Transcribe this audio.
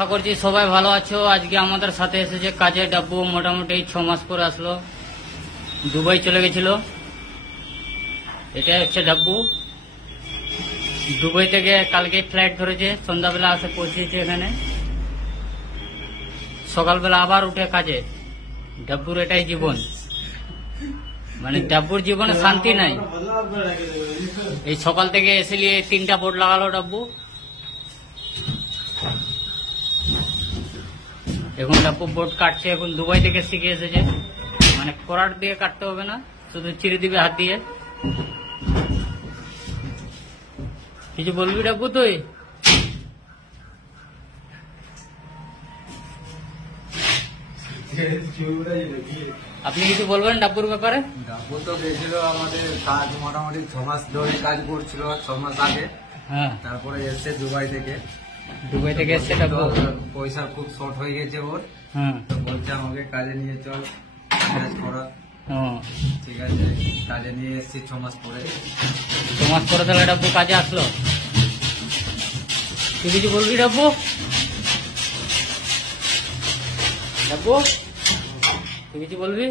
আশা করছি সবাই ভালো আছো। আজকে আমাদের সাথে এসেছে কাজে ডাব্বু। মোটামুটি 6 মাস পরে আসলো, দুবাই চলে গেছিল। এটাই হচ্ছে ডাব্বু। দুবাই থেকে কালকে ফ্লাইট ধরেছে, সন্ধ্যাবেলা এসে পৌঁছেছে এখানে, সকালবেলা আবার উঠে কাজে। ডাব্বুর এটাই জীবন, মানে ডাব্বুর জীবনে শান্তি নাই। এই সকাল থেকে এসে নিয়ে 3টা বোর্ড লাগালো ডাব্বু। এখন ডাব্বু বোর্ড কাটছে। এখন দুবাই থেকে শিখে এসেছে, মানে করার দিয়ে কাটতে হবে না, শুধু চিরে দিবে হাত দিয়ে। কিছু বলবি ডাব্বু তুই? আপনি কিছু বলবেন ডাব্বুর ব্যাপারে? ডাব্বু তো গেছিল আমাদের কাজ, মোটামুটি 6 মাস ধরে কাজ করছিল, 6 মাস আগে। হ্যাঁ, তারপরে এসছে দুবাই থেকে। দুবাই থেকে এসছে ডাব্বু। পয়সা খুব শর্ট হয়ে গেছে ওর, হ্যাঁ, তো বলছে আমাকে কাজে নিয়ে চল কাজ করা। হ্যাঁ, ঠিক আছে, কাজে নিয়ে এসছি 6 মাস পরে। 6 মাস পরে তাহলে ডাব্বু কাজে আসলো। তুই কিছু বলবি ডাব্বু? ডাব্বু তুই কিছু বলবি?